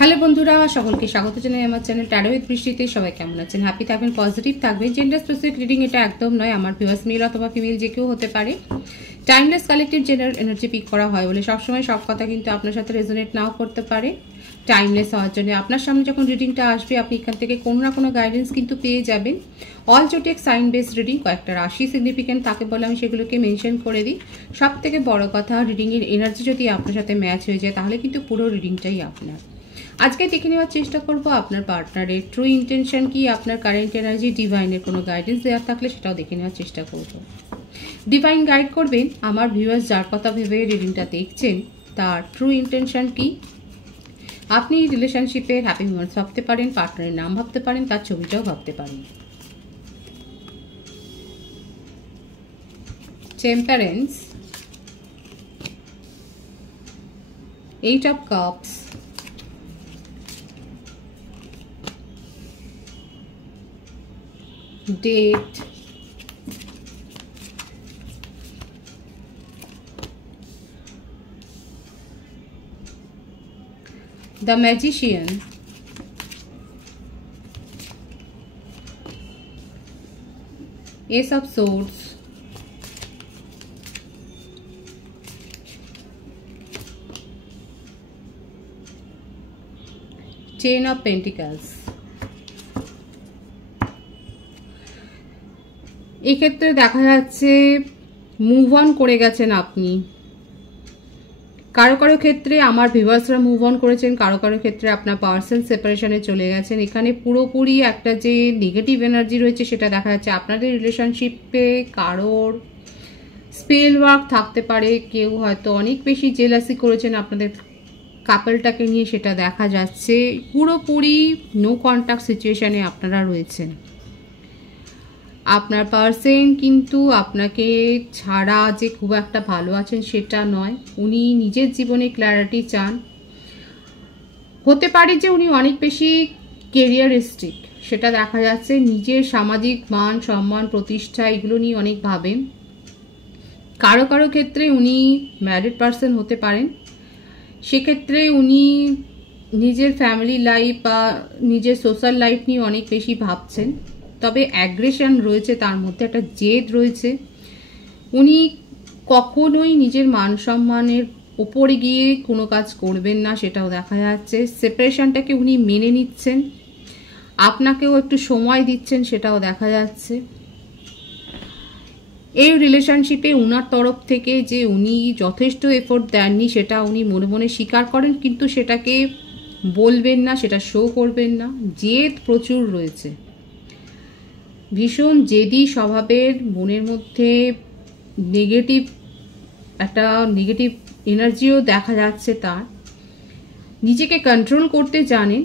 Hello বন্ধুরা, সকলকে স্বাগত জানাই আমার চ্যানেল ট্যারো উইথ বৃষ্টিতে। সবাই কেমন আছেন? হ্যাপি থাকবেন, পজিটিভ থাকবেন। জেন্ডার স্পেসিফিক রিডিং এটা একদম নয়। আমার ভিউয়ার্স মেল অথবা ফিমেল যে কেউ হতে পারে। Timeless collective gender energy pick করা হয় বলে সবসময় সব কথা কিন্তু আপনার সাথে রেজোনেট নাও করতে পারে। টাইমলেস হওয়ার জন্য আপনার সামনে যখন রিডিংটা আসবে আপনি এখান থেকে কোনো না কোনো গাইডেন্স কিন্তু পেয়ে যাবেন। অল জোটেক সাইন বেসড রিডিং, কয়েকটা রাশি সিগনিফিকেন্ট তাকে বলে আমি সেগুলোকে মেনশন করে দিই। সব থেকে বড় কথা, রিডিংয়ের এনার্জি যদি আপনার সাথে ম্যাচ হয়ে যায় তাহলে কিন্তু পুরো রিডিংটাই আপনার। আজকে দেখে নেওয়ার চেষ্টা করব আপনার পার্টনারের ট্রু ইন্টেনশন কি, আপনার কারেন্ট এনার্জি, ডিভাইনের কোনো গাইডেন্স দেওয়ার থাকলে সেটাও দেখে নেওয়ার চেষ্টা করব। ডিভাইন গাইড করবেন আমার ভিউয়ার্স যার কথা ভেবে রিডিংটা দেখছেন তার ট্রু ইন্টেনশন কি। আপনি রিলেশনশিপে হ্যাপি মোমেন্টস ভাবতে পারেন, পার্টনারের নাম ভাবতে পারেন, তার ছবিটাও ভাবতে পারেন। Temperance, 8 of Cups, Date, The Magician, Ace of Swords, Ten of Pentacles। এক্ষেত্রে দেখা যাচ্ছে মুভ অন করে গেছেন আপনি। কারো কারো ক্ষেত্রে আমার ভিউয়ার্সরা মুভ অন করেছেন, কারো কারো ক্ষেত্রে আপনার পার্সন সেপারেশনে চলে গেছেন। এখানে পুরোপুরি একটা যে নেগেটিভ এনার্জি রয়েছে সেটা দেখা যাচ্ছে। আপনাদের রিলেশনশিপে কারোর স্পেল ওয়ার্ক থাকতে পারে, কেউ হয়তো অনেক বেশি জেলাসি করেছেন আপনাদের কাপলটাকে নিয়ে, সেটা দেখা যাচ্ছে। পুরোপুরি নো কন্ট্যাক্ট সিচুয়েশনে আপনারা রয়েছেন। আপনার পার্সন কিন্তু আপনাকে ছাড়া যে খুব একটা ভালো আছেন সেটা নয়, উনি নিজের জীবনে ক্ল্যারিটি চান। হতে পারে যে উনি অনেক বেশি কেরিয়ারিস্টিক, সেটা দেখা যাচ্ছে। নিজের সামাজিক মান সম্মান প্রতিষ্ঠা এগুলো নিয়ে অনেক ভাবেন। কারো কারো ক্ষেত্রে উনি ম্যারিড পার্সন হতে পারেন, সেক্ষেত্রে উনি নিজের ফ্যামিলি লাইফ বা নিজের সোশ্যাল লাইফ নিয়ে অনেক বেশি ভাবছেন। তবে অ্যাগ্রেশন রয়েছে, তার মধ্যে একটা জেদ রয়েছে। উনি কখনোই নিজের মান সম্মানের ওপরে গিয়ে কোনো কাজ করবেন না, সেটাও দেখা যাচ্ছে। সেপারেশনটাকে উনি মেনে নিচ্ছেন, আপনাকেও একটু সময় দিচ্ছেন, সেটাও দেখা যাচ্ছে। এই রিলেশনশিপে উনার তরফ থেকে যে উনি যথেষ্ট এফোর্ট দেননি সেটা উনি মনে মনে স্বীকার করেন, কিন্তু সেটাকে বলবেন না, সেটা শো করবেন না। জেদ প্রচুর রয়েছে, ভীষণ জেদি স্বভাবের, মনের মধ্যে একটা নেগেটিভ এনার্জিও দেখা যাচ্ছে। তার নিজেকে কন্ট্রোল করতে জানেন।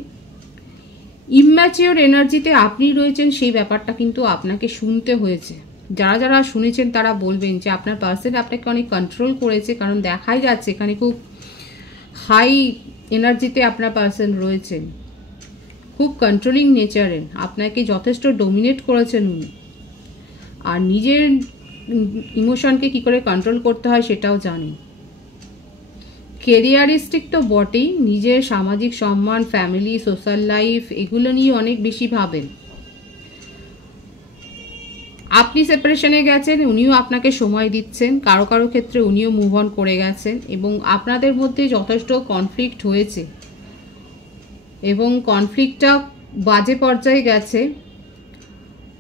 ইম্যাচিওর এনার্জিতে আপনি রয়েছেন, সেই ব্যাপারটা কিন্তু আপনাকে শুনতে হয়েছে। যারা যারা শুনেছেন তারা বলবেন যে আপনার পার্সন আপনাকে অনেক কন্ট্রোল করেছে, কারণ দেখাই যাচ্ছে এখানে খুব হাই এনার্জিতে আপনার পার্সন রয়েছেন, খুব কন্ট্রোলিং নেচারের, আপনাকে যথেষ্ট ডোমিনেট করেছেন উনি। আর নিজের ইমোশনকে কি করে কন্ট্রোল করতে হয় সেটাও জানেন। কেরিয়ারিস্টিক তো বটেই, নিজের সামাজিক সম্মান, ফ্যামিলি, সোশ্যাল লাইফ এগুলো নিয়ে অনেক বেশি ভাবেন। আপনি সেপারেশনে গেছেন, উনিও আপনাকে সময় দিচ্ছেন। কারো কারো ক্ষেত্রে উনিও মুভ অন করে গেছেন এবং আপনাদের মধ্যে যথেষ্ট কনফ্লিক্ট হয়েছে এবং কনফ্লিক্টটা বাজে পর্যায়ে গেছে।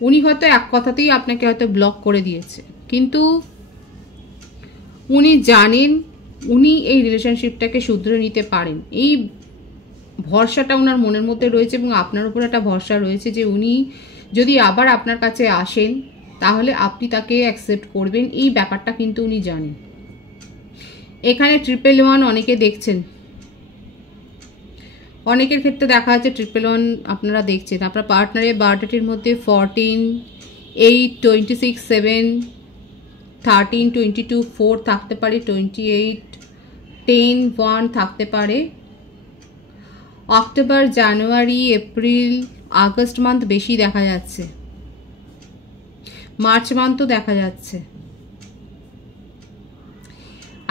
উনি হয়তো এক কথাতেই আপনাকে হয়তো ব্লক করে দিয়েছে, কিন্তু উনি জানেন উনি এই রিলেশনশিপটাকে শুধরে নিতে পারেন। এই ভরসাটা ওনার মনের মধ্যে রয়েছে এবং আপনার উপর একটা ভরসা রয়েছে যে উনি যদি আবার আপনার কাছে আসেন তাহলে আপনি তাকে অ্যাকসেপ্ট করবেন, এই ব্যাপারটা কিন্তু উনি জানেন। এখানে 111 অনেকে দেখছেন, অনেকের ক্ষেত্রে দেখা যাচ্ছে 111 আপনারা দেখছেন। আপনার পার্টনারের বার্থডেটির মধ্যে 14, 8, 26, 7, 13, 22, 4 থাকতে পারে, 28, 10, 1 থাকতে পারে। অক্টোবর, জানুয়ারি, এপ্রিল, আগস্ট মান্থ বেশি দেখা যাচ্ছে, মার্চ মান্থও দেখা যাচ্ছে।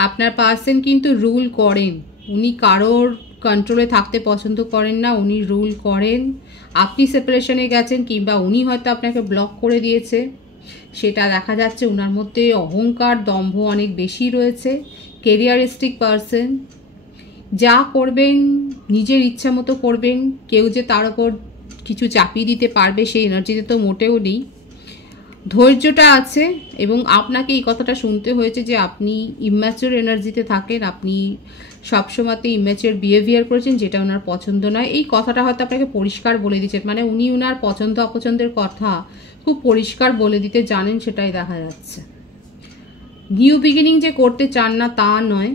আপনার পার্সন কিন্তু রুল করেন, উনি কারোর কন্ট্রোলে থাকতে পছন্দ করেন না, উনি রুল করেন। আপনি সেপারেশনে গেছেন কিংবা উনি হয়তো আপনাকে ব্লক করে দিয়েছে, সেটা দেখা যাচ্ছে। ওনার মধ্যে অহংকার দম্ভ অনেক বেশি রয়েছে। কেরিয়ারিস্টিক পারসন, যা করবেন নিজের ইচ্ছা মতো করবেন, কেউ যে তার ওপর কিছু চাপিয়ে দিতে পারবে সেই এনার্জিতে তো মোটেও নেই। ধৈর্যটা আছে এবং আপনাকে এই কথাটা শুনতে হয়েছে যে আপনি ইম্যাচিওর এনার্জিতে থাকেন, আপনি সবসময়তে ইম্যাচিওর বিহেভিয়ার করেছেন, যেটা ওনার পছন্দ নয়। এই কথাটা হয়তো আপনাকে পরিষ্কার বলে দিচ্ছেন, মানে উনি ওনার পছন্দ অপছন্দের কথা খুব পরিষ্কার বলে দিতে জানেন, সেটাই দেখা যাচ্ছে। নিউ বিগিনিং যে করতে চান না তা নয়,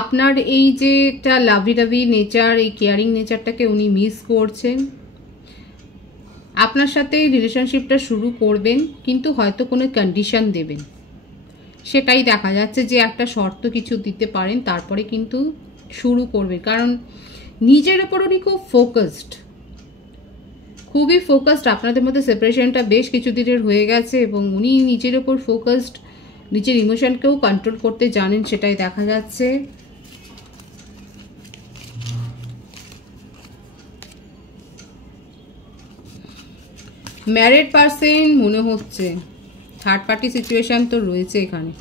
আপনার এই যে একটা লাভি ডাভি নেচার, এই কেয়ারিং নেচারটাকে উনি মিস করছেন। আপনার সাথে রিলেশনশিপটা শুরু করবেন, কিন্তু হয়তো কোনো কন্ডিশন দেবেন, সেটাই দেখা যাচ্ছে। যে একটা শর্ত কিছু দিতে পারেন, তারপরে কিন্তু শুরু করবেন। কারণ নিজের ওপর উনি খুব ফোকাসড, খুবই ফোকাসড। আপনাদের মধ্যে সেপারেশনটা বেশ কিছু দিনের হয়ে গেছে এবং উনি নিজের ওপর ফোকাসড, নিজের ইমোশনকেও কন্ট্রোল করতে জানেন, সেটাই দেখা যাচ্ছে। ম্যারিড পারসন মনে হচ্ছে, থার্ড পার্টি সিচুয়েশন তো রয়েছে এখানে।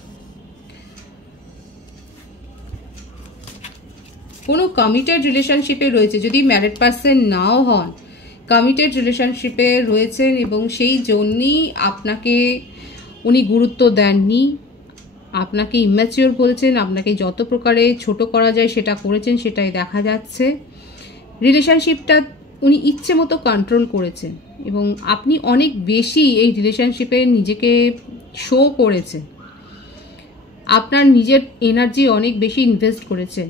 কোনো কমিটেড রিলেশনশিপে রয়েছে, যদি ম্যারিড পারসন নাও হন, কমিটেড রিলেশনশিপে রয়েছেন এবং সেই জন্যই আপনাকে উনি গুরুত্ব দেননি, আপনাকে ইম্যাচিওর বলছেন, আপনাকে যত প্রকারে ছোট করা যায় সেটা করেছেন, সেটাই দেখা যাচ্ছে। রিলেশনশিপটা উনি ইচ্ছে মতো কন্ট্রোল করেছেন এবং আপনি অনেক বেশি এই রিলেশনশিপে নিজেকে শো করেছেন, আপনার নিজের এনার্জি অনেক বেশি ইনভেস্ট করেছেন।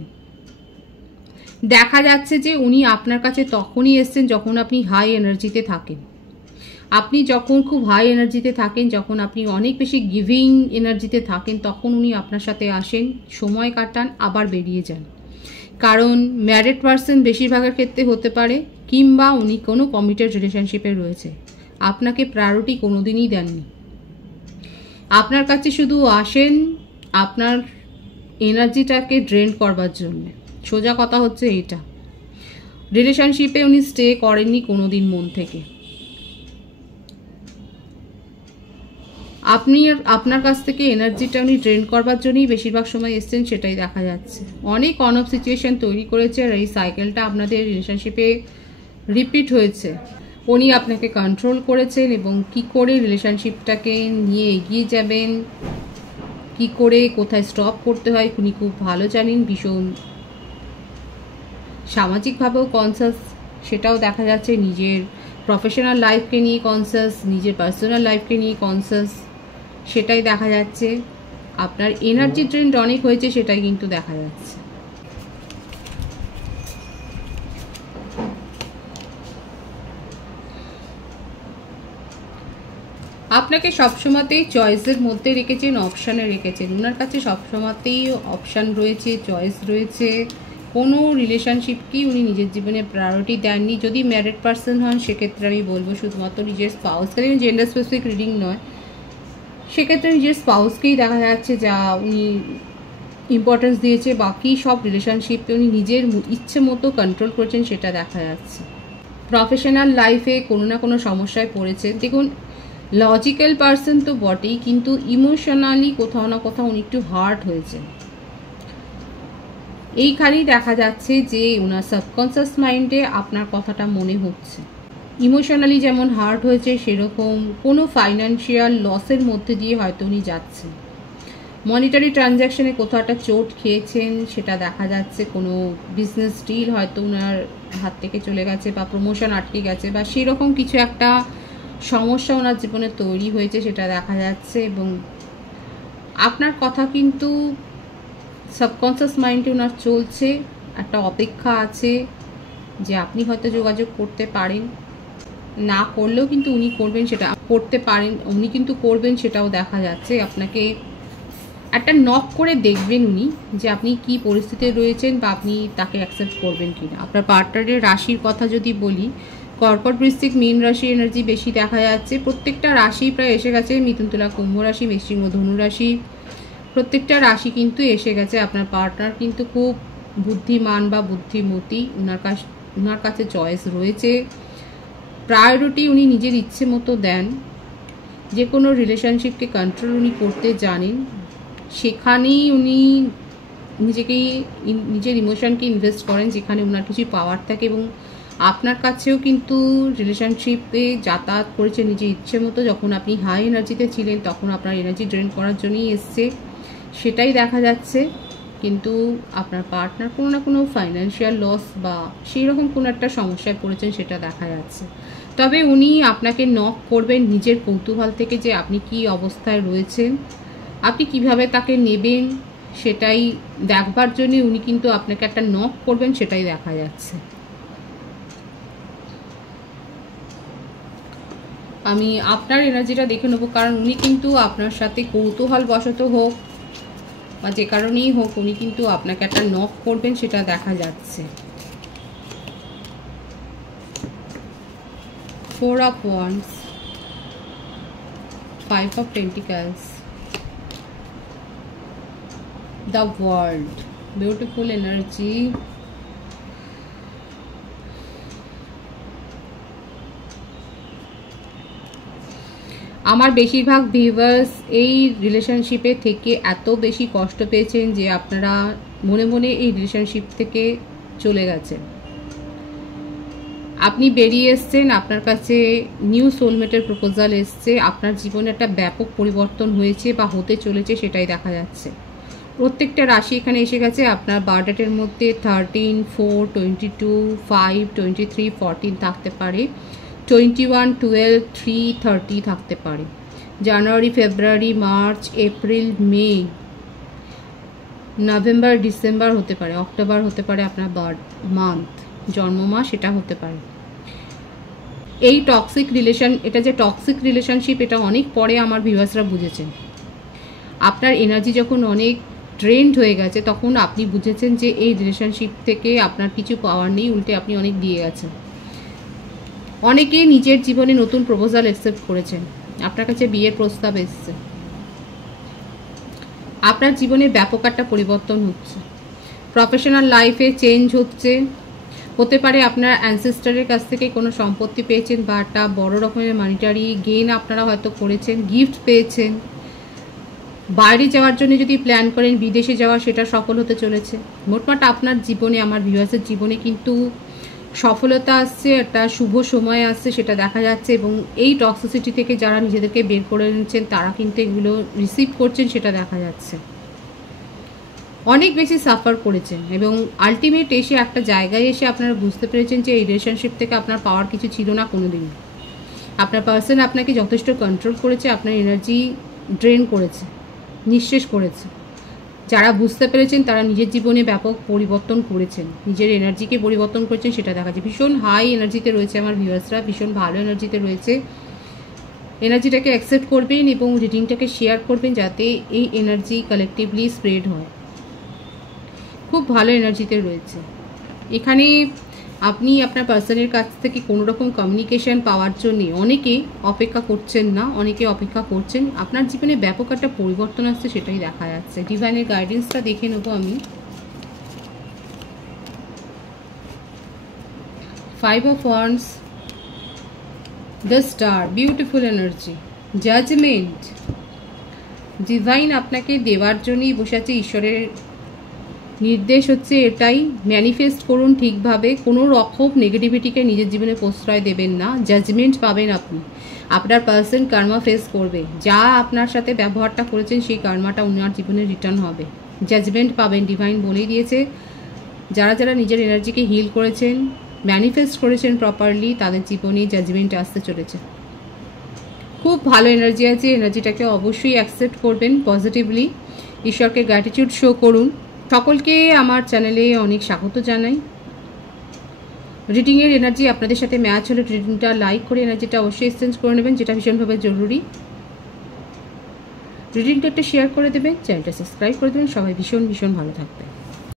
দেখা যাচ্ছে যে উনি আপনার কাছে তখনই এসছেন যখন আপনি হাই এনার্জিতে থাকেন। আপনি যখন খুব হাই এনার্জিতে থাকেন, যখন আপনি অনেক বেশি গিভিং এনার্জিতে থাকেন, তখন উনি আপনার সাথে আসেন, সময় কাটান, আবার বেরিয়ে যান। কারণ ম্যারিড পারসন বেশিরভাগের ক্ষেত্রে হতে পারে, কিংবা উনি কোনো কমিটেড রিলেশনশিপে রয়েছে, আপনাকে প্রায়োরিটি কোনোদিনই দেননি। আপনার কাছে শুধু আসেন আপনার এনার্জিটাকে ড্রেন করবার জন্য। সোজা কথা হচ্ছে এটা। রিলেশনশিপে উনি স্টে করেননি কোনোদিন মন থেকে। আপনি আপনার কাছ থেকে এনার্জিটা উনি ড্রেন করবার জন্যই বেশিরভাগ সময় এসছেন, সেটাই দেখা যাচ্ছে। অনেক অন অফ সিচুয়েশন তৈরি করেছে আর এই সাইকেলটা আপনাদের রিলেশনশিপে রিপিট হয়েছে। উনি আপনাকে কন্ট্রোল করেছেন এবং কি করে রিলেশনশিপটাকে নিয়ে এগিয়ে যাবেন, কি করে কোথায় স্টপ করতে হয় উনি খুব ভালো জানেন। ভীষণ সামাজিকভাবেও কনসাস, সেটাও দেখা যাচ্ছে। নিজের প্রফেশনাল লাইফকে নিয়ে কনসাস, নিজের পার্সোনাল লাইফকে নিয়ে কনসাস, সেটাই দেখা যাচ্ছে। আপনার এনার্জি ড্রেন অনেক হয়েছে, সেটাই কিন্তু দেখা যাচ্ছে। আপনাকে সবসময়তেই চয়েসের মধ্যে রেখেছেন, অপশানে রেখেছেন। ওনার কাছে সবসময়তেই অপশান রয়েছে, চয়েস রয়েছে। কোনো রিলেশনশিপকেই উনি নিজের জীবনে প্রায়োরিটি দেননি। যদি ম্যারিড পারসন হন সেক্ষেত্রে আমি বলবো শুধুমাত্র নিজের স্পাউসকে, জেন্ডার স্পেসিফিক রিডিং নয়, সেক্ষেত্রে নিজের স্পাউসকেই দেখা যাচ্ছে যা উনি ইম্পর্টেন্স দিয়েছে। বাকি সব রিলেশনশিপে উনি নিজের ইচ্ছে মতো কন্ট্রোল করছেন, সেটা দেখা যাচ্ছে। প্রফেশনাল লাইফে কোনো না কোনো সমস্যায় পড়েছেন। দেখুন, লজিক্যাল পারসন তো বটেই, কিন্তু ইমোশনালি কোথাও না কোথাও উনি একটু হার্ট হয়েছে। এইখানেই দেখা যাচ্ছে যে ওনার সাবকনসিয়াস মাইন্ডে আপনার কথাটা মনে হচ্ছে। ইমোশনালি যেমন হার্ট হয়েছে, সেরকম কোনো ফাইন্যান্সিয়াল লসের মধ্যে দিয়ে হয়তো উনি যাচ্ছেন। মনিটারি ট্রানজ্যাকশনে কোথাও একটা চোট খেয়েছেন, সেটা দেখা যাচ্ছে। কোনো বিজনেস ডিল হয়তো ওনার হাত থেকে চলে গেছে, বা প্রমোশন আটকে গেছে, বা সেরকম কিছু একটা সমস্যা ওনার জীবনে তৈরি হয়েছে, সেটা দেখা যাচ্ছে। এবং আপনার কথা কিন্তু সাবকনসিয়াস মাইন্ডে ওনার চলছে, একটা অপেক্ষা আছে যে আপনি হয়তো যোগাযোগ করতে পারেন, না করলেও কিন্তু উনি করবেন, সেটা করতে পারেন, উনি কিন্তু করবেন, সেটাও দেখা যাচ্ছে। আপনাকে একটা নক করে দেখবেন উনি যে আপনি কি পরিস্থিতিতে রয়েছেন, বা আপনি তাকে অ্যাকসেপ্ট করবেন কিনা। আপনার পার্টনারের রাশির কথা যদি বলি, কর্কট, বৃশ্চিক, মীন রাশি এনার্জি বেশি দেখা যাচ্ছে। প্রত্যেকটা রাশি প্রায় এসে গেছে। মিথুন, তুলা, কুম্ভ রাশি, বৃশ্চিক, ধনু রাশি, প্রত্যেকটা রাশি কিন্তু এসে গেছে। আপনার পার্টনার কিন্তু খুব বুদ্ধিমান বা বুদ্ধিমতী, ওনার কাছে চয়েস রয়েছে। প্রায়োরিটি উনি নিজের ইচ্ছে মতো দেন। যে কোনো রিলেশনশিপকে কন্ট্রোল উনি করতে জানেন। সেখানেই উনি নিজের ইমোশনকে ইনভেস্ট করেন যেখানে ওনার কিছু পাওয়ার থাকে, এবং আপনার কাছেও কিন্তু রিলেশনশিপে যাতায়াত করেছে নিজের ইচ্ছে মতো। যখন আপনি হাই এনার্জিতে ছিলেন তখন আপনার এনার্জি ড্রেন করার জন্যই এসছে, সেটাই দেখা যাচ্ছে। কিন্তু আপনার পার্টনার কোনো না কোনো ফাইন্যান্সিয়াল লস বা সেই রকম কোনো একটা সমস্যায় পড়েছেন, সেটা দেখা যাচ্ছে। তবে উনি আপনাকে নক করবেন নিজের কৌতূহল থেকে, যে আপনি কি অবস্থায় রয়েছেন, আপনি কিভাবে তাকে নেবেন সেটাই দেখবার জন্য উনি কিন্তু আপনাকে একটা নক করবেন, সেটাই দেখা যাচ্ছে। আমি আপনার এনার্জিটা দেখে নেবো, কারণ উনি কিন্তু আপনার সাথে কৌতূহল বশত হোক বা যে কারণেই হোক উনি কিন্তু আপনাকে একটা নক করবেন, সেটা দেখা যাচ্ছে। 4 of Wands, 5 of Pentacles, the World, beautiful energy. আমার বেশিরভাগ ভিউয়ার্স এই রিলেশনশিপে থেকে এত বেশি কষ্ট পেয়েছেন যে আপনারা মনে মনে এই রিলেশনশিপ থেকে চলে গেছেন। আপনি বেরিয়ে এসছেন, আপনার কাছে নিউ সোলমেটের প্রপোজাল এসছে, আপনার জীবনে একটা ব্যাপক পরিবর্তন হয়েছে বা হতে চলেছে, সেটাই দেখা যাচ্ছে। প্রত্যেকটা রাশি এখানে এসে গেছে। আপনার বার্থডেটের মধ্যে 13, 4, 22, 5, 23, 14 থাকতে পারে, 21, 12, 3, 30 থাকতে পারে। জানুয়ারি, ফেব্রুয়ারি, মার্চ, এপ্রিল, মে, নভেম্বর, ডিসেম্বর হতে পারে, অক্টোবর হতে পারে আপনার বার্থ মান্থ, জন্ম মাস, সেটা হতে পারে। এই টক্সিক রিলেশন, এটা যে টক্সিক রিলেশনশিপ, এটা অনেক পরে আমার ভিউয়ার্সরা বুঝেছেন। আপনার এনার্জি যখন অনেক ড্রেন্ড হয়ে গেছে তখন আপনি বুঝেছেন যে এই রিলেশনশিপ থেকে আপনার কিছু পাওয়ার নেই, উল্টে আপনি অনেক দিয়ে গেছেন। অনেকে নিজের জীবনে নতুন প্রপোজাল অ্যাকসেপ্ট করেছেন, আপনার কাছে বিয়ের প্রস্তাব এসছে। আপনার জীবনে ব্যাপক একটা পরিবর্তন হচ্ছে, প্রফেশনাল লাইফে চেঞ্জ হতে পারে। আপনার অ্যানসেস্টারের কাছ থেকে কোনো সম্পত্তি পেয়েছেন বা একটা বড় রকমের মানিটারি গেইন আপনারা হয়তো করেছেন, গিফট পেয়েছেন। বাইরে যাওয়ার জন্য যদি প্ল্যান করেন, বিদেশে যাওয়া, সেটা সফল হতে চলেছে। মোটমাট আপনার জীবনে, আমার ভিউয়ার্সের জীবনে কিন্তু সফলতা আসছে, একটা শুভ সময় আসছে, সেটা দেখা যাচ্ছে। এবং এই টক্সিসিটি থেকে যারা নিজেদেরকে বের করে নিচ্ছেন তারা কিন্তু এগুলো রিসিভ করছেন, সেটা দেখা যাচ্ছে। অনেক বেশি সাফার করেছেন এবং আলটিমেট এসে একটা জায়গায় এসে আপনারা বুঝতে পেরেছেন যে এই রিলেশনশিপ থেকে আপনার পাওয়ার কিছু ছিল না কোনোদিন। আপনার পার্সন আপনাকে যথেষ্ট কন্ট্রোল করেছে, আপনার এনার্জি ড্রেন করেছে, নিঃশেষ করেছে। যারা বুঝতে পেরেছেন তারা নিজের জীবনে ব্যাপক পরিবর্তন করেছেন, নিজের এনার্জিকে পরিবর্তন করেছেন, সেটা দেখা যায়। ভীষণ হাই এনার্জিতে রয়েছে আমার ভিউয়ার্সরা, ভীষণ ভালো এনার্জিতে রয়েছে। এনার্জিটাকে অ্যাকসেপ্ট করবেন এবং রিডিংটাকে শেয়ার করবেন যাতে এই এনার্জি কালেকটিভলি স্প্রেড হয়। খুব ভালো এনার্জিতে রয়েছে। এখানে আপনি আপনার পার্সনের কাছ থেকে কোনো রকম কমিউনিকেশন পাওয়ার জন্য অনেকে অপেক্ষা করছেন না, অনেকে অপেক্ষা করছেন। আপনার জীবনে ব্যাপক একটা পরিবর্তন আসছে, সেটাই দেখা যাচ্ছে। ডিভাইনের গাইডেন্সটা দেখে নেব আমি। 5 of Wands, the Star, beautiful energy, Judgment, divine আপনাকে দেওয়ার জন্যই বসে আছে। ঈশ্বরের নির্দেশ হচ্ছে এটাই, ম্যানিফেস্ট করুন ঠিকভাবে, কোনো রকম নেগেটিভিটিকে নিজের জীবনে প্রশ্রয় দেবেন না। জাজমেন্ট পাবেন আপনি, আপনার পার্সন কার্মা ফেস করবে, যা আপনার সাথে ব্যবহারটা করেছেন সেই কার্মাটা ওনার জীবনে রিটার্ন হবে। জাজমেন্ট পাবেন, ডিভাইন বলেই দিয়েছে। যারা যারা নিজের এনার্জিকে হিল করেছেন, ম্যানিফেস্ট করেছেন প্রপারলি, তাদের জীবনে জাজমেন্ট আসতে চলেছে। খুব ভালো এনার্জি আছে, এনার্জিটাকে অবশ্যই অ্যাকসেপ্ট করবেন পজিটিভলি। ঈশ্বরকে গ্র্যাটিটিউড শো করুন। সকলকে আমার চ্যানেলে অনেক স্বাগত জানাই। রিডিংয়ের এনার্জি আপনাদের সাথে ম্যাচ হলে রিডিংটা লাইক করে এনার্জিটা অবশ্যই এক্সচেঞ্জ করে নেবেন, যেটা ভীষণভাবে জরুরি। রিডিংটা একটা শেয়ার করে দেবেন, চ্যানেলটা সাবস্ক্রাইব করে দেবেন। সবাই ভীষণ ভীষণ ভালো থাকবে।